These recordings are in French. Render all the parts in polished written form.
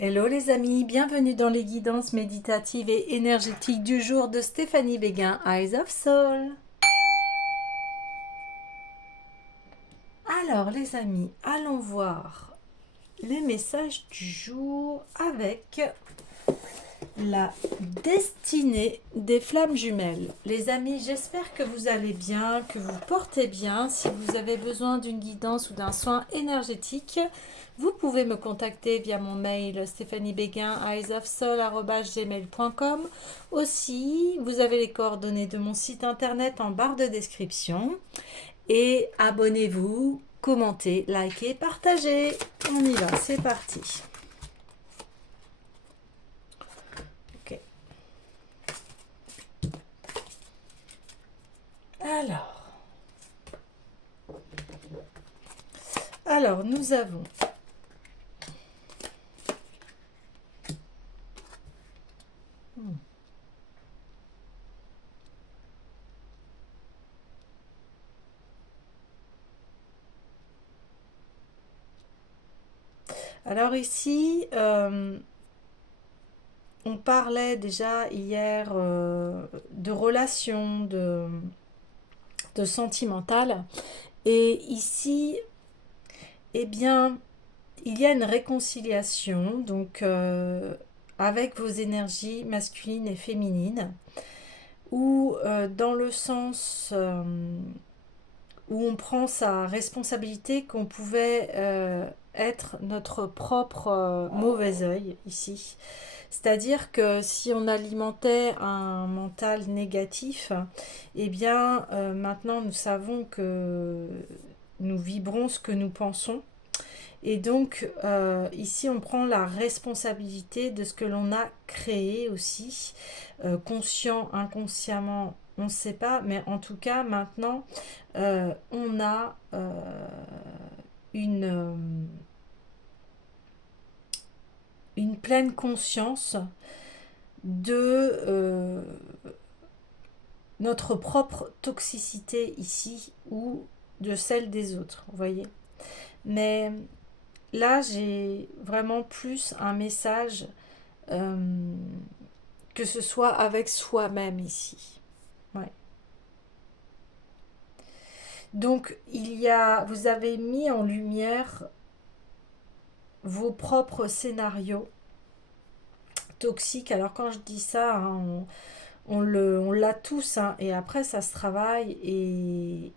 Hello les amis, bienvenue dans les guidances méditatives et énergétiques du jour de Stéphanie Béguin, Eyes of Soul. Alors les amis, allons voir les messages du jour avec la destinée des flammes jumelles. Les amis, j'espère que vous allez bien, que vous portez bien. Si vous avez besoin d'une guidance ou d'un soin énergétique, vous pouvez me contacter via mon mail stéphaniebeguin@eyesofsoul@gmail.com. Aussi, vous avez les coordonnées de mon site internet en barre de description. Et abonnez-vous, commentez, likez, partagez. On y va, c'est parti. Ok. Alors, nous avons alors ici, on parlait déjà hier de relations, de sentimentales. Et ici, eh bien, il y a une réconciliation donc avec vos énergies masculines et féminines, ou dans le sens où on prend sa responsabilité qu'on pouvait être notre propre mauvais œil ici. C'est-à-dire que si on alimentait un mental négatif, eh bien maintenant nous savons que nous vibrons ce que nous pensons. Et donc ici on prend la responsabilité de ce que l'on a créé aussi, conscient, inconsciemment, on ne sait pas, mais en tout cas maintenant on a une, une pleine conscience de notre propre toxicité ici ou de celle des autres, vous voyez. Mais là, j'ai vraiment plus un message que ce soit avec soi-même ici. Ouais. Donc, vous avez mis en lumière vos propres scénarios toxiques. Alors, quand je dis ça, hein, on l'a tous, hein, et après, ça se travaille, et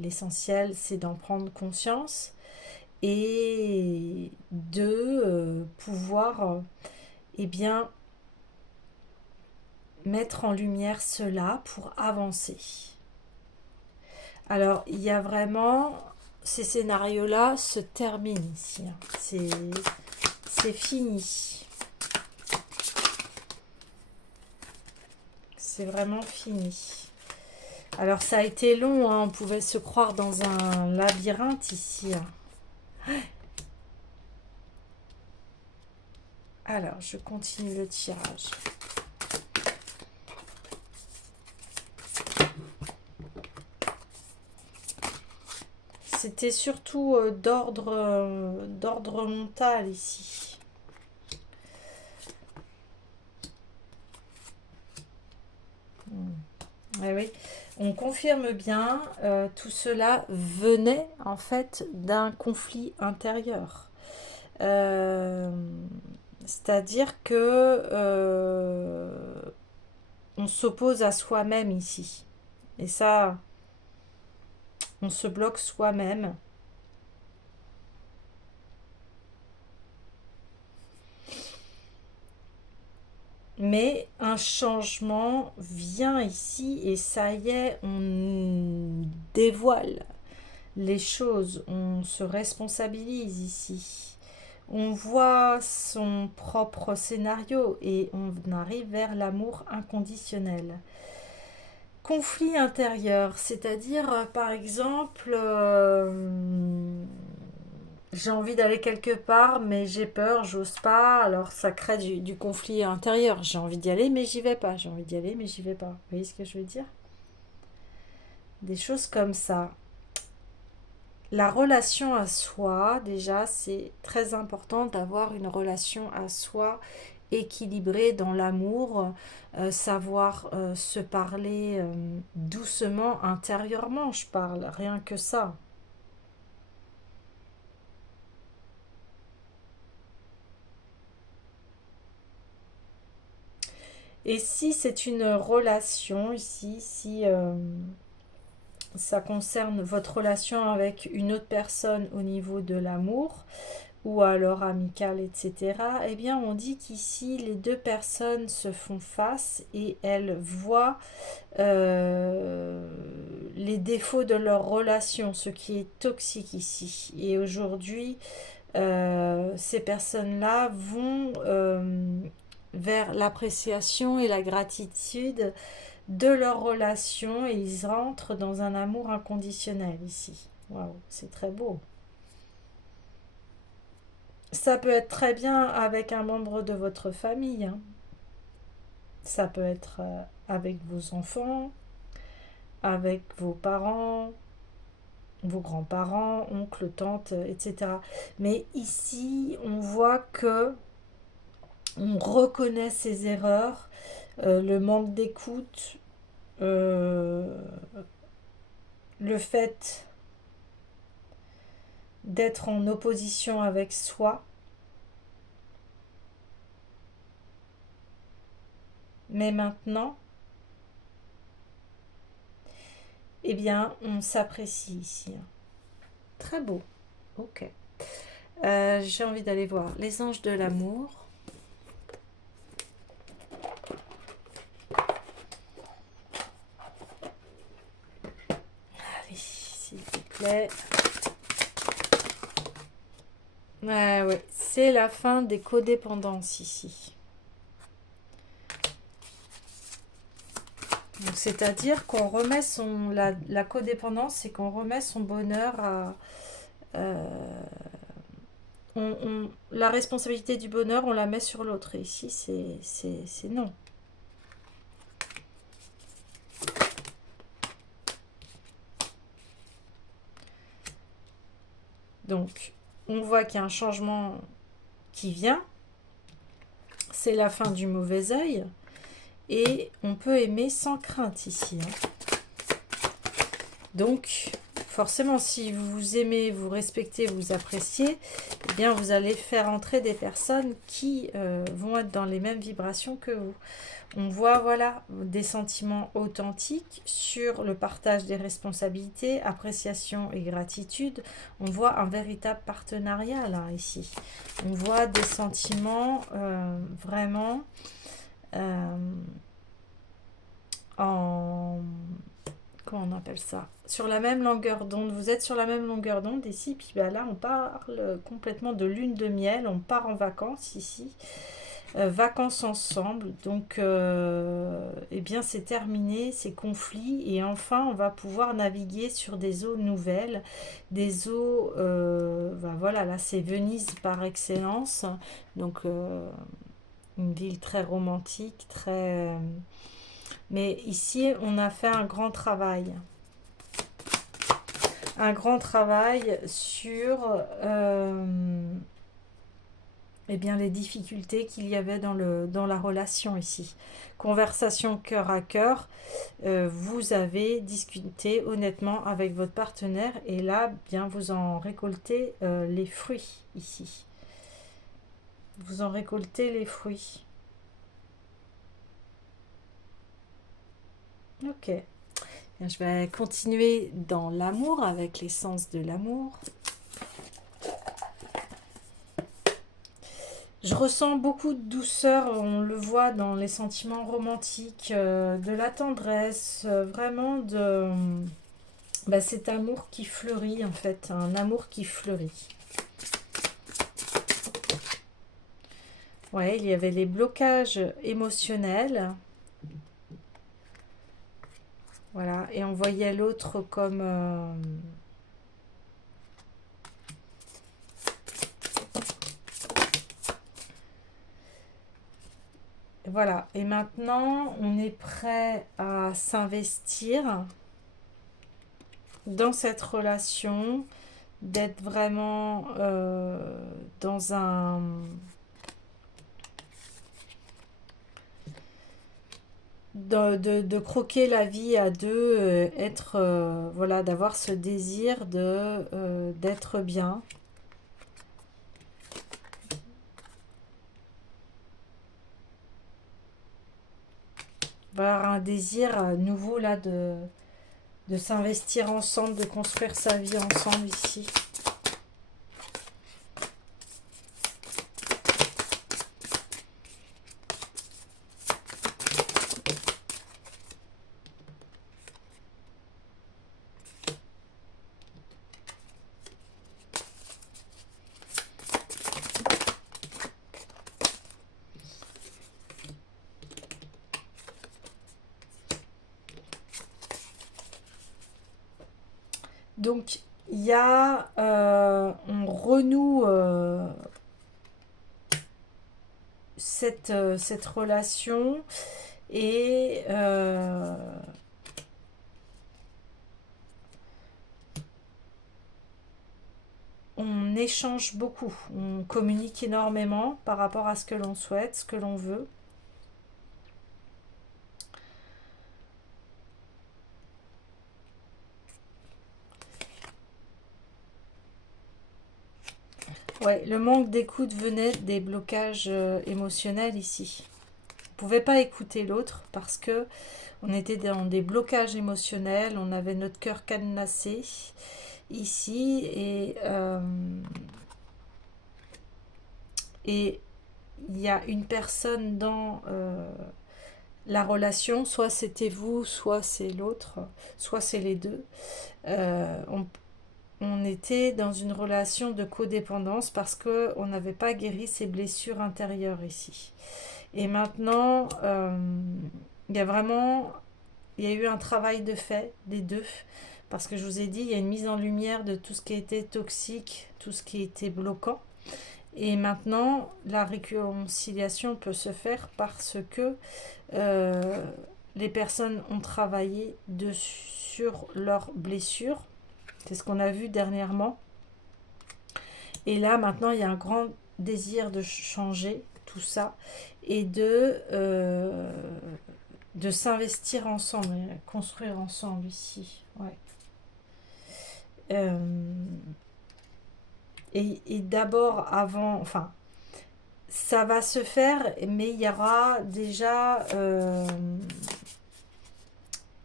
l'essentiel, c'est d'en prendre conscience et de pouvoir eh bien mettre en lumière cela pour avancer. Alors il y a vraiment ces scénarios là se terminent ici, c'est fini, c'est vraiment fini. Alors ça a été long, hein, on pouvait se croire dans un labyrinthe ici, hein. Alors je continue le tirage. C'était surtout d'ordre mental ici. Oui, oui. On confirme bien, tout cela venait en fait d'un conflit intérieur. C'est-à-dire que on s'oppose à soi-même ici. Et ça, on se bloque soi-même. Mais un changement vient ici et ça y est, on dévoile les choses, on se responsabilise ici. On voit son propre scénario et on arrive vers l'amour inconditionnel. Conflit intérieur, c'est-à-dire par exemple j'ai envie d'aller quelque part mais j'ai peur, j'ose pas, alors ça crée du conflit intérieur. J'ai envie d'y aller mais j'y vais pas, j'ai envie d'y aller mais j'y vais pas. Vous voyez ce que je veux dire? Des choses comme ça. la relation à soi, déjà, c'est très important d'avoir une relation à soi équilibrée dans l'amour, savoir se parler doucement intérieurement, je parle, rien que ça. Et si c'est une relation ici, si ça concerne votre relation avec une autre personne au niveau de l'amour, ou alors amicale, etc., eh bien on dit qu'ici les deux personnes se font face et elles voient les défauts de leur relation, ce qui est toxique ici. Et aujourd'hui, ces personnes-là vont vers l'appréciation et la gratitude de leur relation et ils rentrent dans un amour inconditionnel ici. Waouh, c'est très beau. Ça peut être très bien avec un membre de votre famille, hein. Ça peut être avec vos enfants, avec vos parents, vos grands-parents, oncles, tantes, etc. Mais ici, on voit que on reconnaît ses erreurs, le manque d'écoute, euh, le fait d'être en opposition avec soi. Mais maintenant, eh bien, on s'apprécie ici, hein. Très beau. Ok. J'ai envie d'aller voir les anges de l'amour. Allez, s'il vous plaît. Ouais, ouais, c'est la fin des codépendances ici. Donc, c'est-à-dire qu'on remet la codépendance, c'est qu'on remet son bonheur à... la responsabilité du bonheur, on la met sur l'autre. Et ici, c'est non. Donc, on voit qu'il y a un changement qui vient. C'est la fin du mauvais œil. Et on peut aimer sans crainte ici, hein. Donc, forcément, si vous aimez, vous respectez, vous appréciez, eh bien, vous allez faire entrer des personnes qui vont être dans les mêmes vibrations que vous. On voit, voilà, des sentiments authentiques sur le partage des responsabilités, appréciation et gratitude. On voit un véritable partenariat, là, ici. On voit des sentiments vraiment en... Comment on appelle ça? Sur la même longueur d'onde. Vous êtes sur la même longueur d'onde ici. Puis bah, là, on parle complètement de lune de miel. On part en vacances ici. Vacances ensemble. Donc, eh bien, c'est terminé ces conflits. Et enfin, on va pouvoir naviguer sur des eaux nouvelles. Des eaux... bah, voilà, là, c'est Venise par excellence. Donc, une ville très romantique, très... mais ici, on a fait un grand travail. Un grand travail sur eh bien, les difficultés qu'il y avait dans la relation ici. Conversation cœur à cœur. Vous avez discuté honnêtement avec votre partenaire et là, bien, vous en récoltez les fruits ici. Vous en récoltez les fruits. Ok. Je vais continuer dans l'amour avec l'essence de l'amour. Je ressens beaucoup de douceur, on le voit dans les sentiments romantiques, de la tendresse, vraiment de bah, cet amour qui fleurit en fait, un amour qui fleurit. Ouais, il y avait les blocages émotionnels, voilà, et on voyait l'autre comme voilà. Et maintenant, on est prêt à s'investir dans cette relation, d'être vraiment dans un... de croquer la vie à deux, être, voilà, d'avoir ce désir d'être bien. Avoir un désir nouveau là de s'investir ensemble, de construire sa vie ensemble ici. Donc, il y a, on renoue cette relation et on échange beaucoup, on communique énormément par rapport à ce que l'on souhaite, ce que l'on veut. Ouais, le manque d'écoute venait des blocages émotionnels ici. On ne pouvait pas écouter l'autre parce que on était dans des blocages émotionnels, on avait notre cœur cadenassé ici et il y a une personne dans la relation, soit c'était vous, soit c'est l'autre, soit c'est les deux. On était dans une relation de codépendance parce qu'on n'avait pas guéri ses blessures intérieures ici. Et maintenant, il y a vraiment, il y a eu un travail de fait des deux. Parce que je vous ai dit, il y a une mise en lumière de tout ce qui était toxique, tout ce qui était bloquant. Et maintenant, la réconciliation peut se faire parce que les personnes ont travaillé sur leurs blessures. C'est ce qu'on a vu dernièrement. Et là, maintenant, il y a un grand désir de changer tout ça et de s'investir ensemble, construire ensemble ici. Ouais. Et d'abord, avant, enfin, ça va se faire, mais il y aura déjà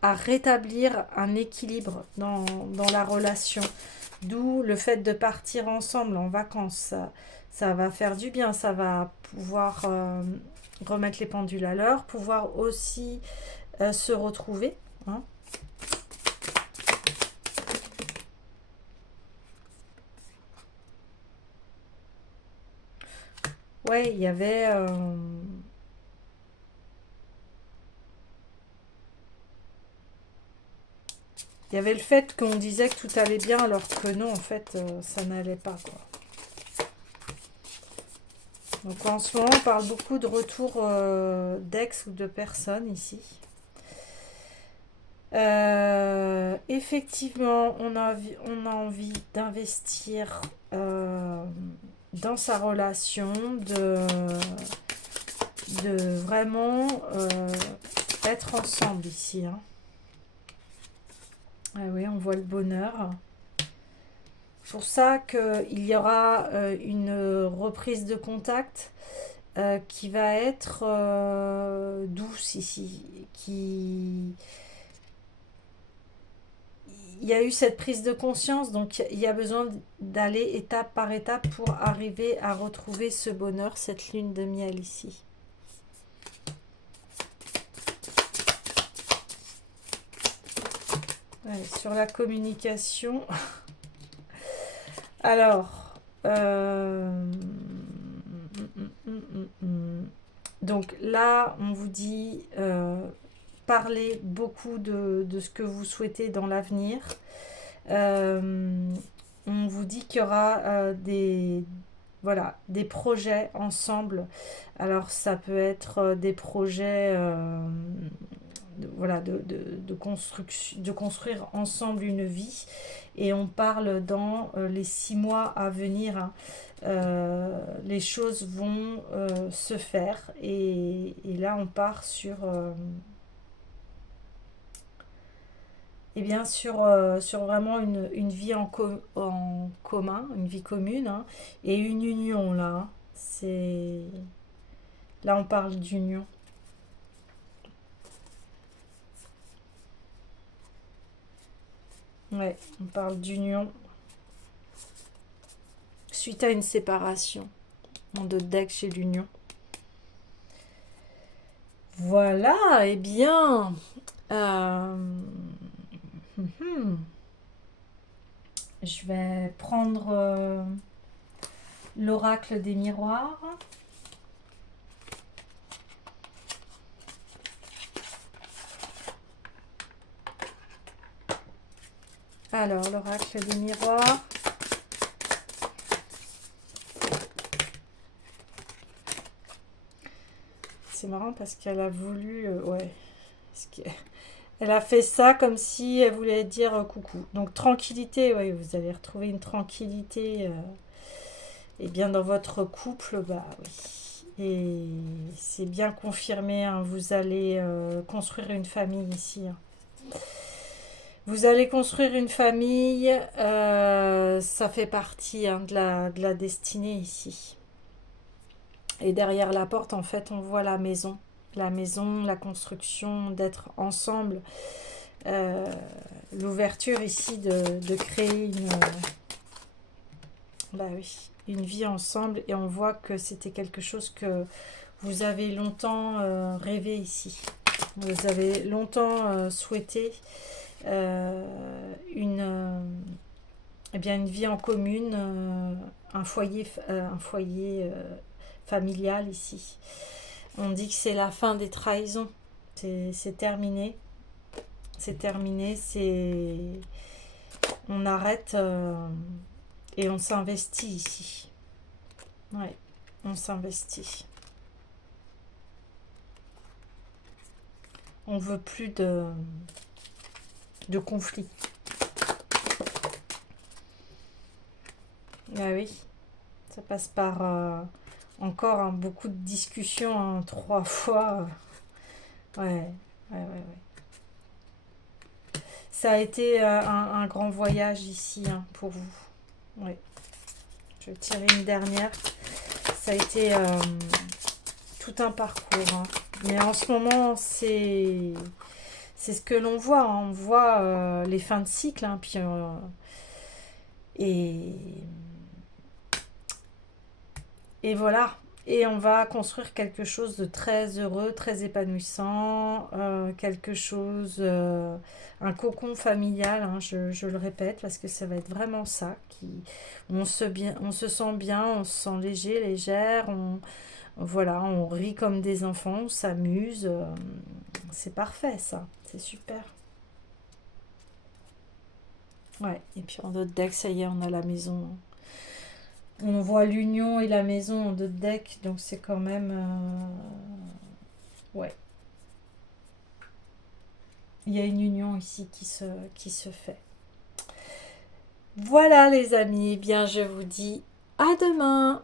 à rétablir un équilibre dans la relation. D'où le fait de partir ensemble en vacances. Ça va faire du bien, ça va pouvoir remettre les pendules à l'heure, pouvoir aussi se retrouver. Hein. Ouais, il y avait... il y avait le fait qu'on disait que tout allait bien alors que non, en fait, ça n'allait pas, quoi. Donc en ce moment, on parle beaucoup de retour d'ex ou de personnes ici. Effectivement, on a envie d'investir dans sa relation, de vraiment être ensemble ici. Hein. Ah oui, on voit le bonheur. C'est pour ça qu'il y aura une reprise de contact qui va être douce ici. Il y a eu cette prise de conscience, donc il y a besoin d'aller étape par étape pour arriver à retrouver ce bonheur, cette lune de miel ici. Ouais, sur la communication. Alors, donc là, on vous dit parlez beaucoup de ce que vous souhaitez dans l'avenir. On vous dit qu'il y aura voilà, des projets ensemble. Alors, ça peut être des projets voilà, de construire ensemble une vie. Et on parle dans les 6 mois à venir, hein. Les choses vont se faire. Et là, on part sur... eh bien, sur vraiment une vie en commun, une vie commune, hein, et une union, là. Hein. Là, on parle d'union. Ouais, on parle d'union suite à une séparation. En deux decks chez l'union. Voilà, eh bien... euh, je vais prendre l'oracle des miroirs. Alors, l'oracle des miroirs. C'est marrant parce qu'elle a voulu... ouais. Elle a fait ça comme si elle voulait dire coucou. Donc, tranquillité, oui, vous allez retrouver une tranquillité. Et bien, dans votre couple, bah oui. Et c'est bien confirmé, hein, vous allez construire une famille ici. Hein. Vous allez construire une famille, ça fait partie, hein, de la destinée ici. Et derrière la porte, en fait, on voit la maison. La maison, la construction, d'être ensemble. L'ouverture ici de créer bah oui, une vie ensemble. Et on voit que c'était quelque chose que vous avez longtemps rêvé ici. Vous avez longtemps souhaité eh bien une vie en commune, un foyer familial ici. On dit que c'est la fin des trahisons. C'est terminé. C'est terminé. On arrête et on s'investit ici. Ouais, on s'investit. On veut plus de conflits. Ah oui, ça passe par encore hein, beaucoup de discussions, hein, 3 fois. Ouais. Ça a été un grand voyage ici hein, pour vous. Ouais. Je vais tirer une dernière. Ça a été tout un parcours. Hein. Mais en ce moment, c'est ce que l'on voit. Hein. On voit les fins de cycle. Hein, puis, et voilà. Et on va construire quelque chose de très heureux, très épanouissant, quelque chose, un cocon familial, hein, je le répète, parce que ça va être vraiment ça. On se sent bien, on se sent léger, légère, voilà, on rit comme des enfants, on s'amuse. C'est parfait ça, c'est super. Ouais, et puis en d'autres decks, ça y est, on a la maison. On voit l'union et la maison en deux decks, donc c'est quand même... ouais. Il y a une union ici qui se fait. Voilà les amis, eh bien je vous dis à demain.